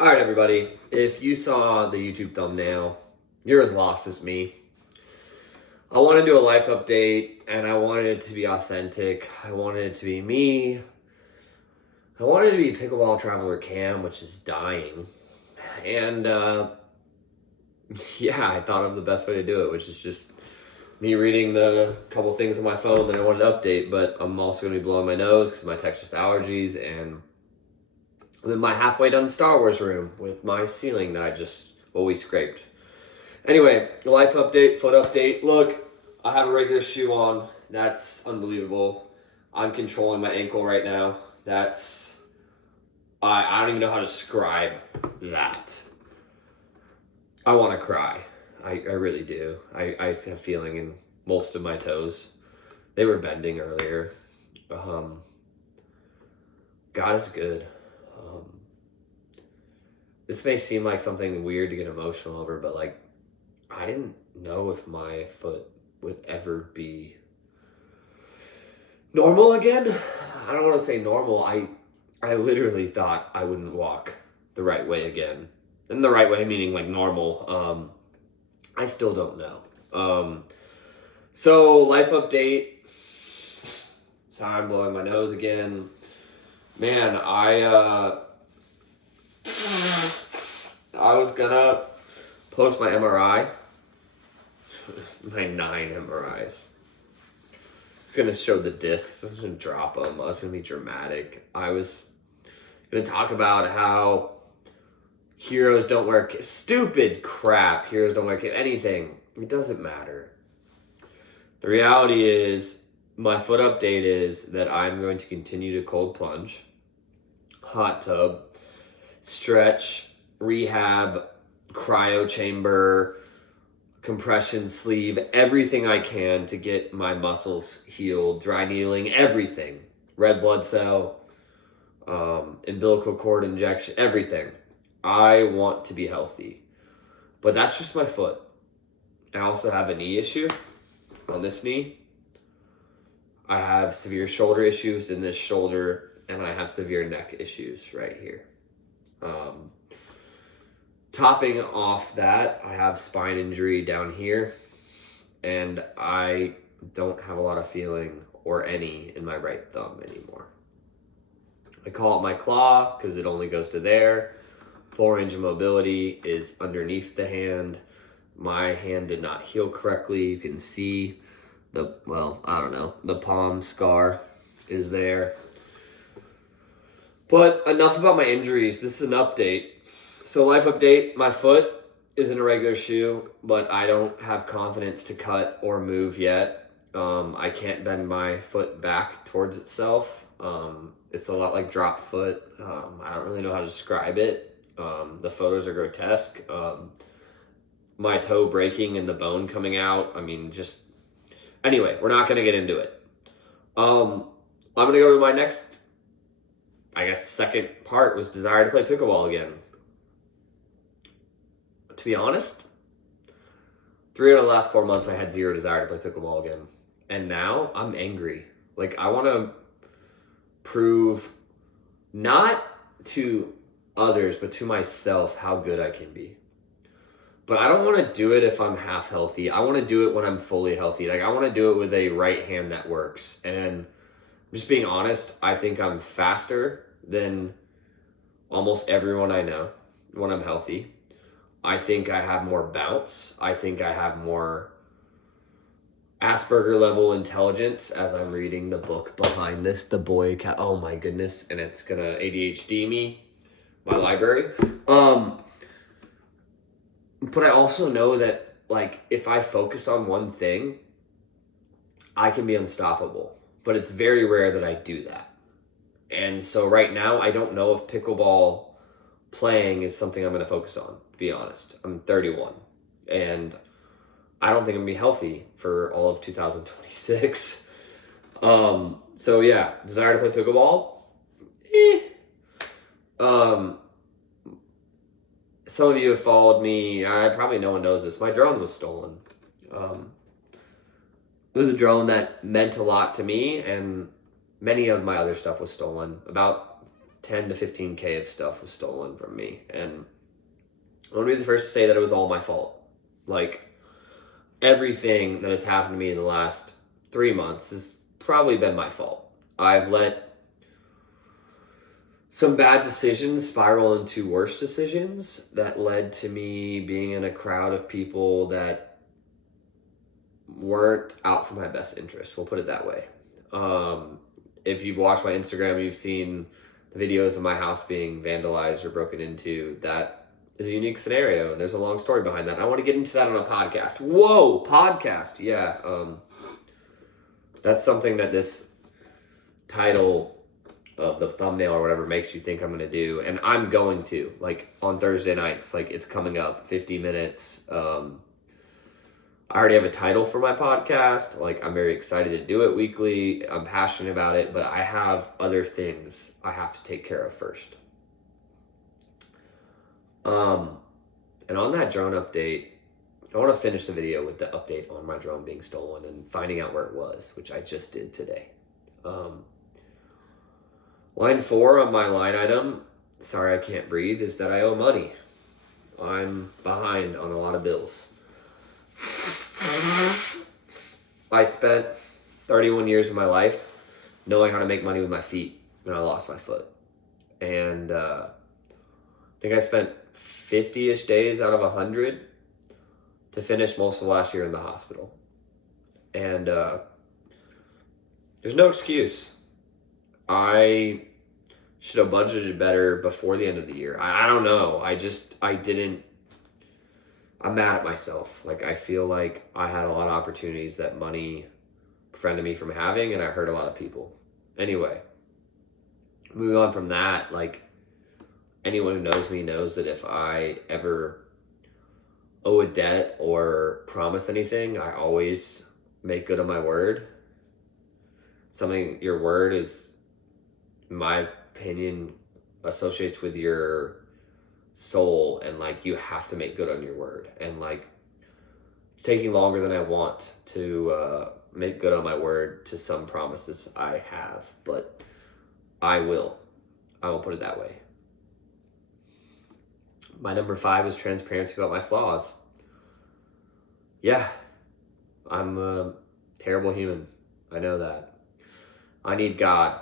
All right, everybody. If you saw the YouTube thumbnail, you're as lost as me. I want to do a life update, and I wanted it to be authentic. I wanted it to be me. I wanted it to be Pickleball Traveler Cam, which is dying. And, yeah, I thought of the best way to do it, which is just me reading the couple things on my phone that I wanted to update, but I'm also going to be blowing my nose because of my Texas allergies, and I'm in my halfway done Star Wars room with my ceiling that we scraped. Anyway, life update, foot update. Look, I have a regular shoe on. That's unbelievable. I'm controlling my ankle right now. I don't even know how to describe that. I want to cry. I really do. I have feeling in most of my toes. They were bending earlier. God is good. This may seem like something weird to get emotional over, but I didn't know if my foot would ever be normal again. I don't want to say normal. I literally thought I wouldn't walk the right way again. And the right way meaning like normal. I still don't know. So life update. Sorry, I'm blowing my nose again. Man, I was gonna post my MRI. My 9 MRIs. It's gonna show the discs. I'm gonna drop them. It's gonna be dramatic. I was gonna talk about how heroes don't wear stupid crap. Heroes don't wear anything. It doesn't matter. The reality is, my foot update is that I'm going to continue to cold plunge, hot tub, stretch, rehab, cryo chamber, compression sleeve, everything I can to get my muscles healed, dry needling, everything, red blood cell, umbilical cord injection, everything. I want to be healthy, but that's just my foot. I also have a knee issue on this knee. I have severe shoulder issues in this shoulder, and I have severe neck issues right here. Topping off that, I have spine injury down here, and I don't have a lot of feeling or any in my right thumb anymore. I call it my claw because it only goes to there. Full range of mobility is underneath the hand. My hand did not heal correctly. You can see the palm scar is there. But enough about my injuries. This is an update. So life update, my foot is in a regular shoe, but I don't have confidence to cut or move yet. I can't bend my foot back towards itself. It's a lot like drop foot. I don't really know how to describe it. The photos are grotesque. My toe breaking and the bone coming out. Anyway, we're not going to get into it. I'm going to go to my next, second part was desire to play pickleball again. To be honest, 3 out of the last 4 months I had zero desire to play pickleball again. And now I'm angry. I want to prove not to others, but to myself how good I can be. But I don't want to do it if I'm half healthy. I want to do it when I'm fully healthy. I want to do it with a right hand that works. And just being honest, I think I'm faster than almost everyone I know when I'm healthy. I think I have more bounce. I think I have more Asperger level intelligence as I'm reading the book behind this, The Boy Cat. Oh my goodness. And it's going to ADHD me, my library. But I also know that, if I focus on one thing, I can be unstoppable. But it's very rare that I do that. And so right now, I don't know if pickleball playing is something I'm going to focus on, to be honest. I'm 31. And I don't think I'm going to be healthy for all of 2026. So, yeah, desire to play pickleball? Some of you have followed me. Probably no one knows this. My drone was stolen. It was a drone that meant a lot to me, and many of my other stuff was stolen. About 10 to 15K of stuff was stolen from me. And I want to be the first to say that it was all my fault. Like, everything that has happened to me in the last 3 months has probably been my fault. I've let some bad decisions spiral into worse decisions that led to me being in a crowd of people that weren't out for my best interest. We'll put it that way. If you've watched my Instagram, you've seen the videos of my house being vandalized or broken into. That is a unique scenario, and there's a long story behind that. I want to get into that on a podcast. Whoa, podcast. Yeah. That's something that this title of the thumbnail or whatever makes you think I'm going to do. And I'm going to, like, on Thursday nights, like, it's coming up 50 minutes. I already have a title for my podcast. Like, I'm very excited to do it weekly. I'm passionate about it, but I have other things I have to take care of first. And on that drone update, I want to finish the video with the update on my drone being stolen and finding out where it was, which I just did today. Line 4 on my line item, sorry I can't breathe, is that I owe money. I'm behind on a lot of bills. I spent 31 years of my life knowing how to make money with my feet, and I lost my foot. And I think I spent 50-ish days out of 100 to finish most of last year in the hospital. And there's no excuse. I should have budgeted better before the end of the year. I don't know. I'm mad at myself. Like, I feel like I had a lot of opportunities that money prevented me from having, and I hurt a lot of people. Anyway, moving on from that, like, anyone who knows me knows that if I ever owe a debt or promise anything, I always make good on my word. Your word is, in my opinion, associates with your soul, and like, you have to make good on your word. And like, it's taking longer than I want to make good on my word to some promises I have, but I will put it that way. My number 5 is transparency about my flaws. Yeah, I'm a terrible human. I know that. I need God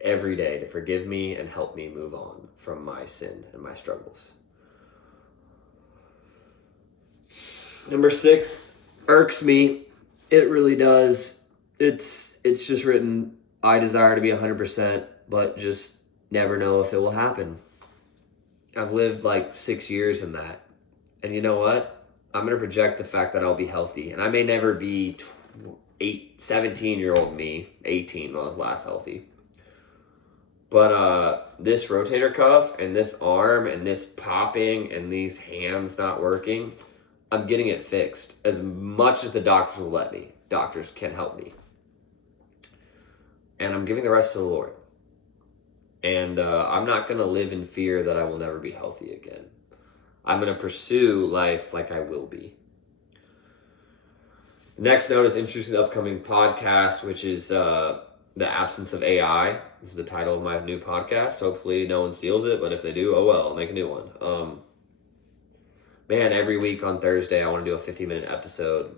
every day to forgive me and help me move on from my sin and my struggles. Number 6 irks me. It really does. It's just written, I desire to be 100%, but just never know if it will happen. I've lived like 6 years in that. And you know what? I'm going to project the fact that I'll be healthy. And I may never be 17-year-old me, 18 when I was last healthy. But this rotator cuff and this arm and this popping and these hands not working, I'm getting it fixed as much as the doctors will let me. Doctors can help me. And I'm giving the rest to the Lord. And I'm not going to live in fear that I will never be healthy again. I'm going to pursue life like I will be. The next note is introducing the upcoming podcast, which is The Absence of AI. This is the title of my new podcast. Hopefully no one steals it, but if they do, oh well, I'll make a new one. Man, every week on Thursday, I want to do a 15-minute episode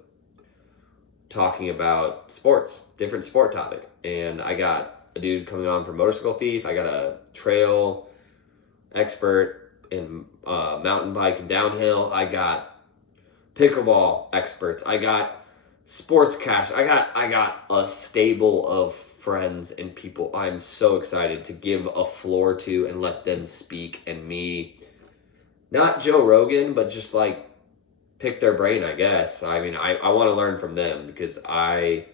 talking about sports, different sport topic. And I got a dude coming on from Motorcycle Thief. I got a trail expert in mountain bike and downhill. I got pickleball experts. I got sports cash. I got a stable of friends and people I'm so excited to give a floor to and let them speak, and me, not Joe Rogan, but just like pick their brain, I guess. I mean, I want to learn from them because I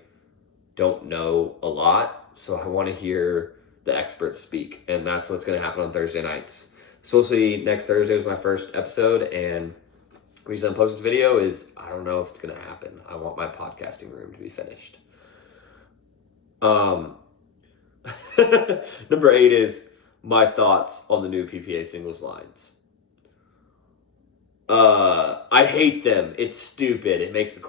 don't know a lot, so I want to hear the experts speak, and that's what's going to happen on Thursday nights. Supposed to be next Thursday was my first episode, and the reason I'm posting this video is I don't know if it's going to happen. I want my podcasting room to be finished. Number 8 is my thoughts on the new PPA singles lines. I hate them. It's stupid. It makes it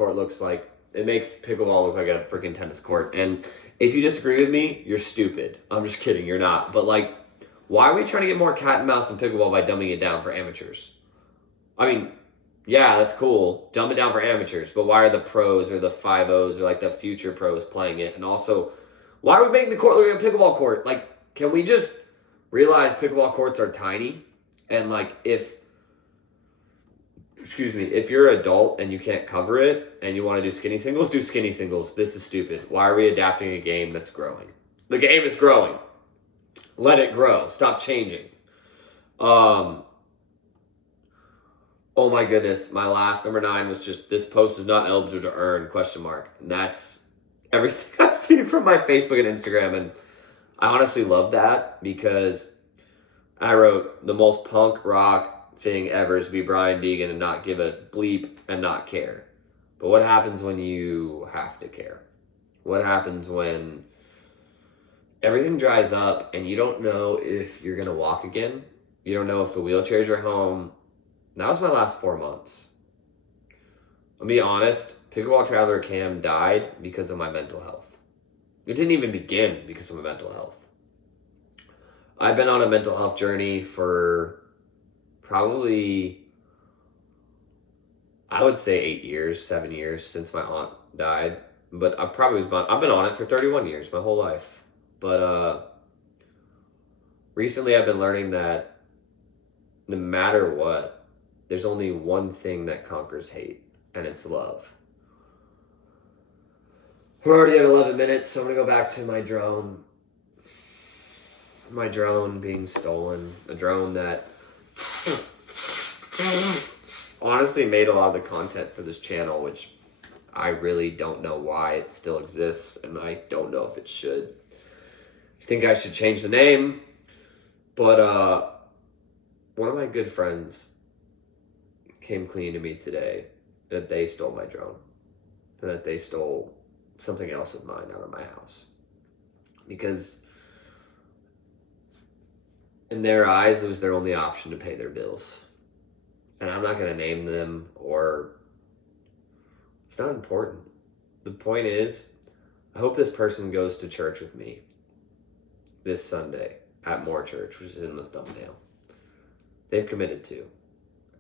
makes pickleball look like a freaking tennis court. And if you disagree with me, you're stupid. I'm just kidding. You're not. But like, why are we trying to get more cat and mouse in pickleball by dumbing it down for amateurs? I mean, yeah, that's cool. Dumb it down for amateurs, but why are the pros or the 5-0s or like the future pros playing it? And also, why are we making the court look like a pickleball court? Like, can we just realize pickleball courts are tiny? And like, if you're an adult and you can't cover it and you want to do skinny singles, do skinny singles. This is stupid. Why are we adapting a game that's growing? The game is growing. Let it grow. Stop changing. Oh my goodness, my last number 9 was just, this post is not eligible to earn, ? And that's everything I've seen from my Facebook and Instagram. And I honestly love that because I wrote, the most punk rock thing ever is to be Brian Deegan and not give a bleep and not care. But what happens when you have to care? What happens when everything dries up and you don't know if you're going to walk again? You don't know if the wheelchairs are home. That was my last 4 months. I'll be honest, Pickleball Traveler Cam died because of my mental health. It didn't even begin because of my mental health. I've been on a mental health journey for probably, I would say 8 years, 7 years since my aunt died. But I've been on it for 31 years, my whole life. But recently I've been learning that no matter what, there's only one thing that conquers hate, and it's love. We're already at 11 minutes, so I'm going to go back to my drone. My drone being stolen. A drone that honestly made a lot of the content for this channel, which I really don't know why it still exists, and I don't know if it should. I think I should change the name, but one of my good friends came clean to me today that they stole my drone and that they stole something else of mine out of my house. Because in their eyes, it was their only option to pay their bills. And I'm not going to name them, or it's not important. The point is, I hope this person goes to church with me this Sunday at More Church, which is in the thumbnail. They've committed to.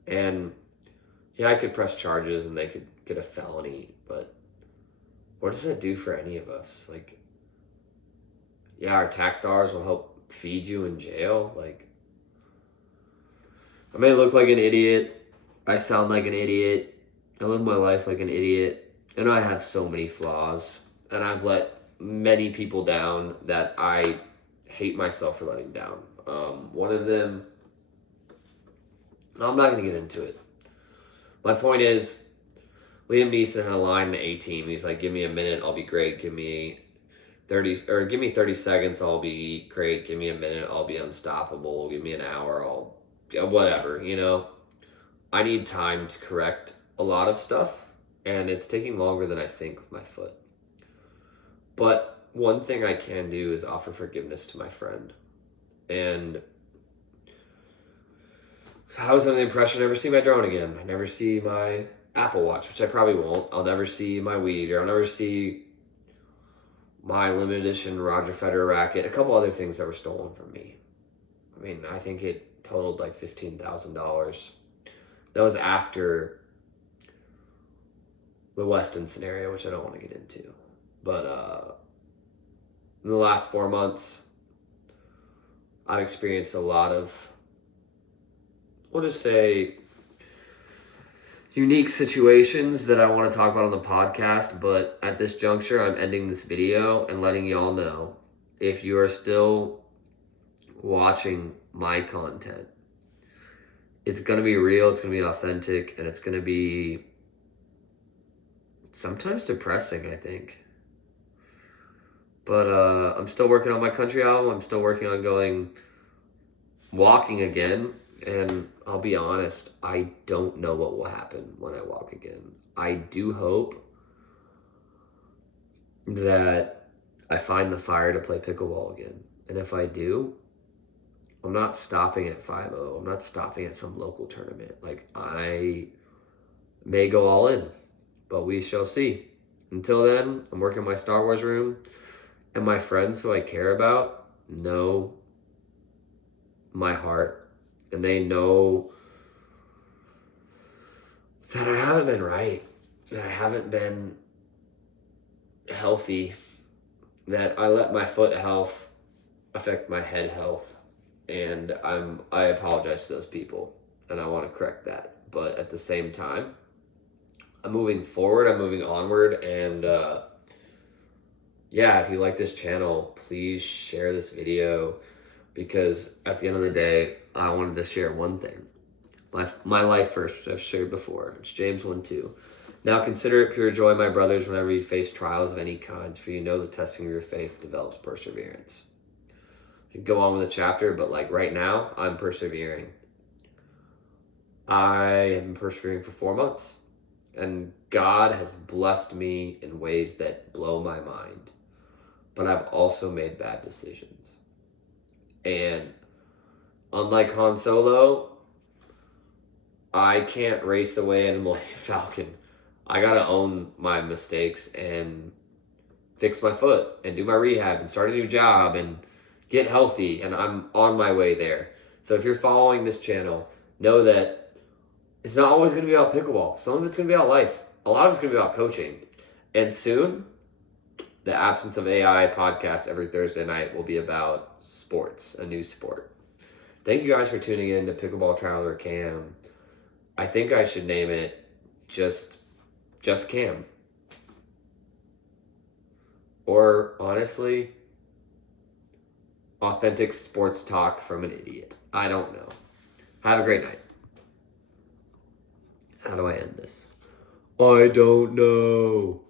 And yeah, I could press charges and they could get a felony, but what does that do for any of us? Like, yeah, our tax dollars will help feed you in jail. Like, I may look like an idiot. I sound like an idiot. I live my life like an idiot. And I have so many flaws. And I've let many people down that I hate myself for letting down. One of them, I'm not going to get into it. My point is, Liam Neeson had a line in the A-Team. He's like, give me a minute, I'll be great. Give me 30 seconds, I'll be great. Give me a minute, I'll be unstoppable. Give me an hour, I'll whatever, you know. I need time to correct a lot of stuff, and it's taking longer than I think with my foot. But one thing I can do is offer forgiveness to my friend. And I was under the impression I never see my drone again. I never see my Apple Watch, which I probably won't. I'll never see my weed eater. I'll never see my limited edition Roger Federer racket. A couple other things that were stolen from me. I mean, I think it totaled like $15,000. That was after the Weston scenario, which I don't want to get into. But in the last 4 months, I've experienced a lot of, we'll just say, unique situations that I want to talk about on the podcast. But at this juncture, I'm ending this video and letting y'all know, if you are still watching my content, it's going to be real, it's going to be authentic, and it's going to be sometimes depressing, I think. But I'm still working on my country album. I'm still working on walking again. And I'll be honest, I don't know what will happen when I walk again. I do hope that I find the fire to play pickleball again. And if I do, I'm not stopping at 5-0. I'm not stopping at some local tournament. Like, I may go all in, but we shall see. Until then, I'm working my Star Wars room, and my friends who I care about know my heart, and they know that I haven't been right, that I haven't been healthy, that I let my foot health affect my head health, and I apologize to those people, and I want to correct that. But at the same time, I'm moving forward, I'm moving onward, and yeah, if you like this channel, please share this video, because at the end of the day, I wanted to share one thing. My life first, I've shared before. It's James 1:2. Now consider it pure joy, my brothers, whenever you face trials of any kinds, for you know the testing of your faith develops perseverance. You can go on with the chapter, but like right now, I'm persevering. I have been persevering for 4 months, and God has blessed me in ways that blow my mind. But I've also made bad decisions. And unlike Han Solo, I can't race away in Millennium Falcon. I gotta own my mistakes and fix my foot and do my rehab and start a new job and get healthy, and I'm on my way there. So if you're following this channel, know that it's not always going to be about pickleball. Some of it's going to be about life. A lot of it's going to be about coaching. And soon, the Absence of AI podcast every Thursday night will be about sports, a new sport. Thank you guys for tuning in to Pickleball Traveler Cam. I think I should name it just Cam. Or honestly, authentic sports talk from an idiot. I don't know. Have a great night. How do I end this? I don't know.